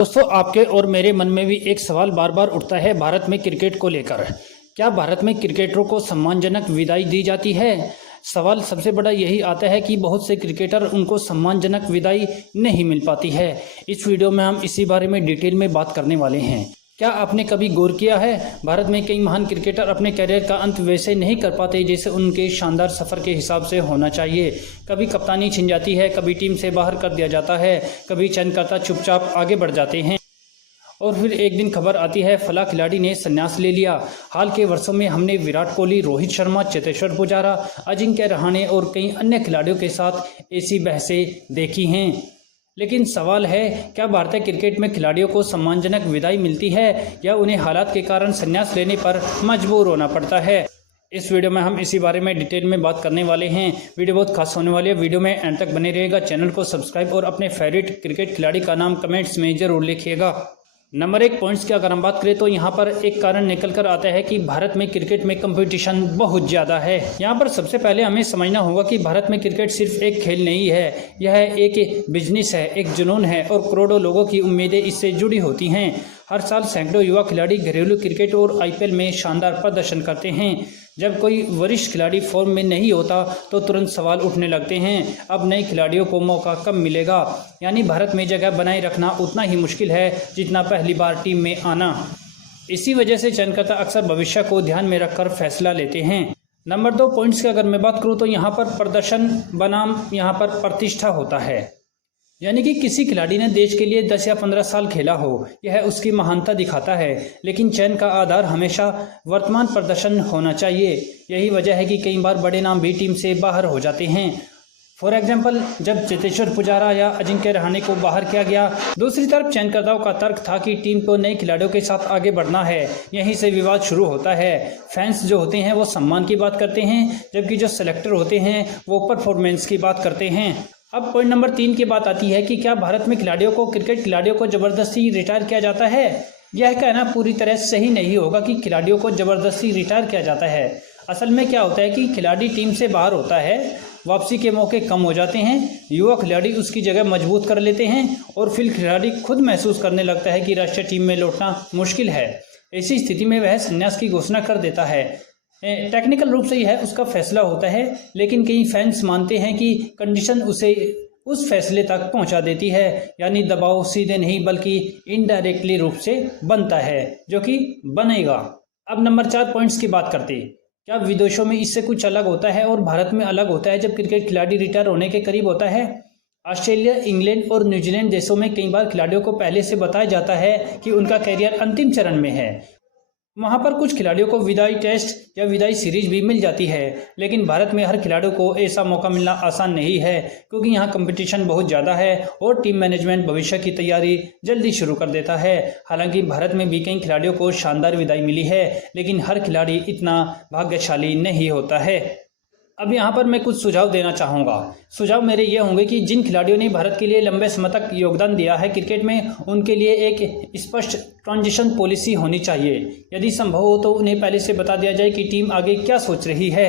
दोस्तों, आपके और मेरे मन में भी एक सवाल बार बार उठता है भारत में क्रिकेट को लेकर। क्या भारत में क्रिकेटरों को सम्मानजनक विदाई दी जाती है? सवाल सबसे बड़ा यही आता है कि बहुत से क्रिकेटर उनको सम्मानजनक विदाई नहीं मिल पाती है। इस वीडियो में हम इसी बारे में डिटेल में बात करने वाले हैं। क्या आपने कभी गौर किया है, भारत में कई महान क्रिकेटर अपने करियर का अंत वैसे नहीं कर पाते जैसे उनके शानदार सफ़र के हिसाब से होना चाहिए। कभी कप्तानी छिन जाती है, कभी टीम से बाहर कर दिया जाता है, कभी चयनकर्ता चुपचाप आगे बढ़ जाते हैं और फिर एक दिन खबर आती है फला खिलाड़ी ने संन्यास ले लिया। हाल के वर्षों में हमने विराट कोहली, रोहित शर्मा, चेतेश्वर पुजारा, अजिंक्य रहाणे और कई अन्य खिलाड़ियों के साथ ऐसी बहसें देखी हैं। लेकिन सवाल है, क्या भारतीय क्रिकेट में खिलाड़ियों को सम्मानजनक विदाई मिलती है या उन्हें हालात के कारण संन्यास लेने पर मजबूर होना पड़ता है? इस वीडियो में हम इसी बारे में डिटेल में बात करने वाले हैं। वीडियो बहुत खास होने वाली है, वीडियो में एंड तक बने रहेगा। चैनल को सब्सक्राइब और अपने फेवरेट क्रिकेट खिलाड़ी का नाम कमेंट्स में जरूर लिखिएगा। नंबर 1 पॉइंट्स की अगर हम बात करें तो यहाँ पर एक कारण निकल कर आता है कि भारत में क्रिकेट में कंपटीशन बहुत ज़्यादा है। यहाँ पर सबसे पहले हमें समझना होगा कि भारत में क्रिकेट सिर्फ एक खेल नहीं है, यह एक बिजनेस है, एक जुनून है और करोड़ों लोगों की उम्मीदें इससे जुड़ी होती हैं। हर साल सैकड़ों युवा खिलाड़ी घरेलू क्रिकेट और IPL में शानदार प्रदर्शन करते हैं। जब कोई वरिष्ठ खिलाड़ी फॉर्म में नहीं होता तो तुरंत सवाल उठने लगते हैं, अब नए खिलाड़ियों को मौका कब मिलेगा। यानी भारत में जगह बनाए रखना उतना ही मुश्किल है जितना पहली बार टीम में आना। इसी वजह से चयनकर्ता अक्सर भविष्य को ध्यान में रखकर फैसला लेते हैं। नंबर 2 पॉइंट्स की अगर मैं बात करूँ तो यहाँ पर प्रदर्शन बनाम यहाँ पर प्रतिष्ठा होता है। यानी कि किसी खिलाड़ी ने देश के लिए 10 या 15 साल खेला हो, यह उसकी महानता दिखाता है, लेकिन चयन का आधार हमेशा वर्तमान प्रदर्शन होना चाहिए। यही वजह है कि कई बार बड़े नाम भी टीम से बाहर हो जाते हैं। फॉर एग्जाम्पल, जब चेतेश्वर पुजारा या अजिंक्य रहाणे को बाहर किया गया, दूसरी तरफ चयनकर्ताओं का तर्क था कि टीम को नए खिलाड़ियों के साथ आगे बढ़ना है। यहीं से विवाद शुरू होता है। फैंस जो होते हैं वो सम्मान की बात करते हैं, जबकि जो सिलेक्टर होते हैं वो परफॉर्मेंस की बात करते हैं। अब पॉइंट नंबर 3 की बात आती है कि क्या भारत में क्रिकेट खिलाड़ियों को जबरदस्ती रिटायर किया जाता है? यह कहना पूरी तरह सही नहीं होगा कि खिलाड़ियों को जबरदस्ती रिटायर किया जाता है। असल में क्या होता है कि खिलाड़ी टीम से बाहर होता है, वापसी के मौके कम हो जाते हैं, युवा खिलाड़ी उसकी जगह मजबूत कर लेते हैं और फिर खिलाड़ी खुद महसूस करने लगता है कि राष्ट्रीय टीम में लौटना मुश्किल है। ऐसी स्थिति में वह संन्यास की घोषणा कर देता है। टेक्निकल रूप से यह उसका फैसला होता है, लेकिन कई फैंस मानते हैं कि कंडीशन उसे उस फैसले तक पहुंचा देती है। यानी दबाव सीधे नहीं बल्कि इनडायरेक्टली रूप से बनता है, जो कि बनेगा। अब नंबर 4 पॉइंट्स की बात करते हैं। क्या विदेशों में इससे कुछ अलग होता है और भारत में अलग होता है जब क्रिकेट खिलाड़ी रिटायर होने के करीब होता है? ऑस्ट्रेलिया, इंग्लैंड और न्यूजीलैंड देशों में कई बार खिलाड़ियों को पहले से बताया जाता है कि उनका करियर अंतिम चरण में है। वहां पर कुछ खिलाड़ियों को विदाई टेस्ट या विदाई सीरीज भी मिल जाती है, लेकिन भारत में हर खिलाड़ी को ऐसा मौका मिलना आसान नहीं है, क्योंकि यहाँ कंपटीशन बहुत ज़्यादा है और टीम मैनेजमेंट भविष्य की तैयारी जल्दी शुरू कर देता है। हालांकि भारत में भी कई खिलाड़ियों को शानदार विदाई मिली है, लेकिन हर खिलाड़ी इतना भाग्यशाली नहीं होता है। अब यहाँ पर मैं कुछ सुझाव देना चाहूँगा। सुझाव मेरे ये होंगे कि जिन खिलाड़ियों ने भारत के लिए लंबे समय तक योगदान दिया है क्रिकेट में, उनके लिए एक स्पष्ट ट्रांजिशन पॉलिसी होनी चाहिए। यदि संभव हो तो उन्हें पहले से बता दिया जाए कि टीम आगे क्या सोच रही है।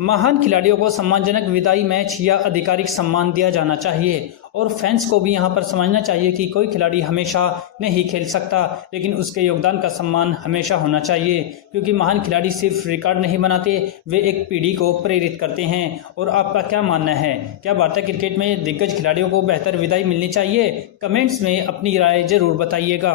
महान खिलाड़ियों को सम्मानजनक विदाई मैच या आधिकारिक सम्मान दिया जाना चाहिए और फैंस को भी यहाँ पर समझना चाहिए कि कोई खिलाड़ी हमेशा नहीं खेल सकता, लेकिन उसके योगदान का सम्मान हमेशा होना चाहिए, क्योंकि महान खिलाड़ी सिर्फ रिकॉर्ड नहीं बनाते, वे एक पीढ़ी को प्रेरित करते हैं। और आपका क्या मानना है, क्या भारतीय क्रिकेट में दिग्गज खिलाड़ियों को बेहतर विदाई मिलनी चाहिए? कमेंट्स में अपनी राय जरूर बताइएगा।